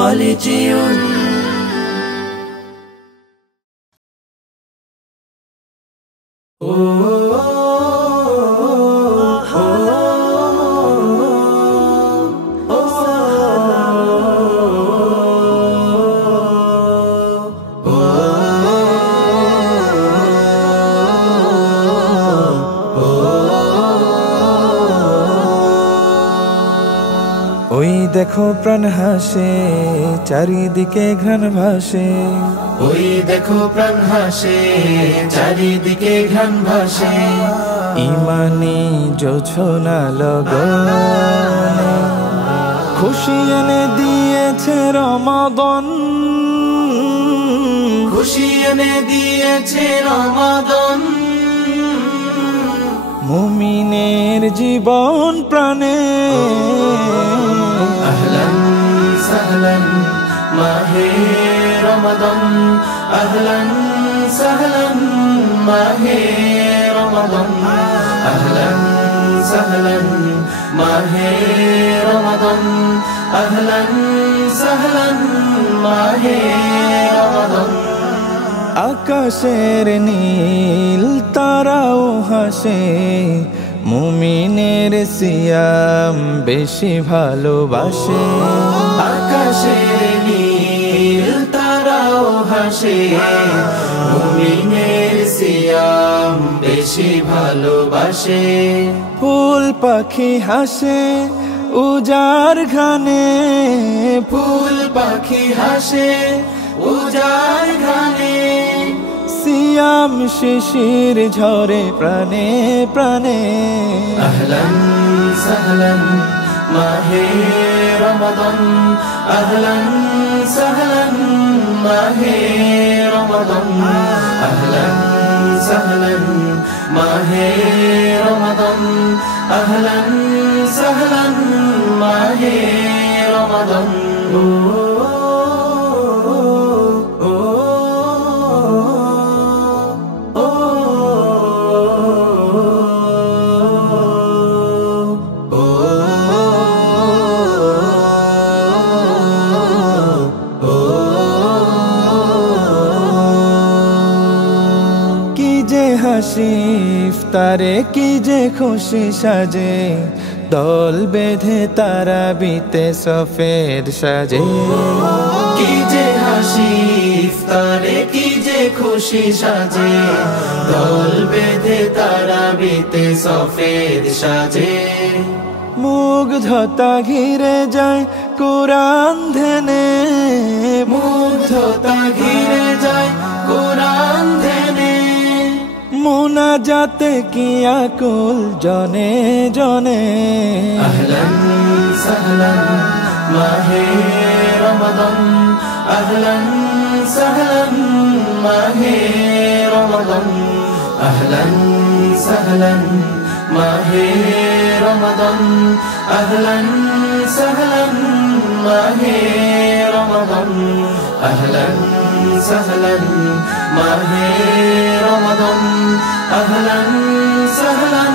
خالدون ওই দেখো প্রাণ হাসে চারিদিকে ঘ্রাণ ভাসে, ওই দেখো প্রাণ হাসে চারিদিকে ঘ্রাণ ভাসে, ইমানি জোছনা লগনে খুশি এনে দিয়েছে রমাদান, খুশি এনে দিয়েছে রমাদান। মুমিনের জীবন প্রাণে আহলান সাহলান মাহে রমাদান, আহলান সাহলান মাহে রমাদান, আহলান সাহলান মাহে রমাদান, আহলান সাহলান মাহে রমাদান। আকাশের নীল তারাও হাসে, মুমিনের সিয়াম বেশি ভালোবাসে। আকাশের নীল তারাও হাসে, মুমিনের সিয়াম বেশি ভালোবাসে। ফুল পাখি হাসে উজার ঘানে, ফুল পাখি হাসে উজার ঘানে, সিয়াম শিশির ঝরে প্রাণে প্রাণে। আহলান সাহলান মাহে রমাদান, আহলান সাহলান মাহে রমাদান, আহলান সাহলান মাহে রমাদান, আহলান সাহলান মাহে রমাদান। হাসি ইফতারে কি যে খুশি সাজে, দল বেঁধে তারা বিতে সফেদ সাজে। কি যে হাসি ইফতারে কি যে খুশি সাজে, দল বেঁধে তারা বিতে সফেদ সাজে। মুগ্ধতা ঘিরে যায় কোরআন ধ্যানে, মুগ্ধতা ঘিরে যায় কোরআন ধ্যানে, মুনাজাতে কি আকুল জনে জনে। আহলান সাহলান মাহে রমাদান, আহলান সাহলান মাহে রমাদান, আহলান সাহলান মাহে রমাদান, আহলান সাহলান মাহে রমাদান, আহলান সাহলান মাহে রমাদান, আহলান সাহলান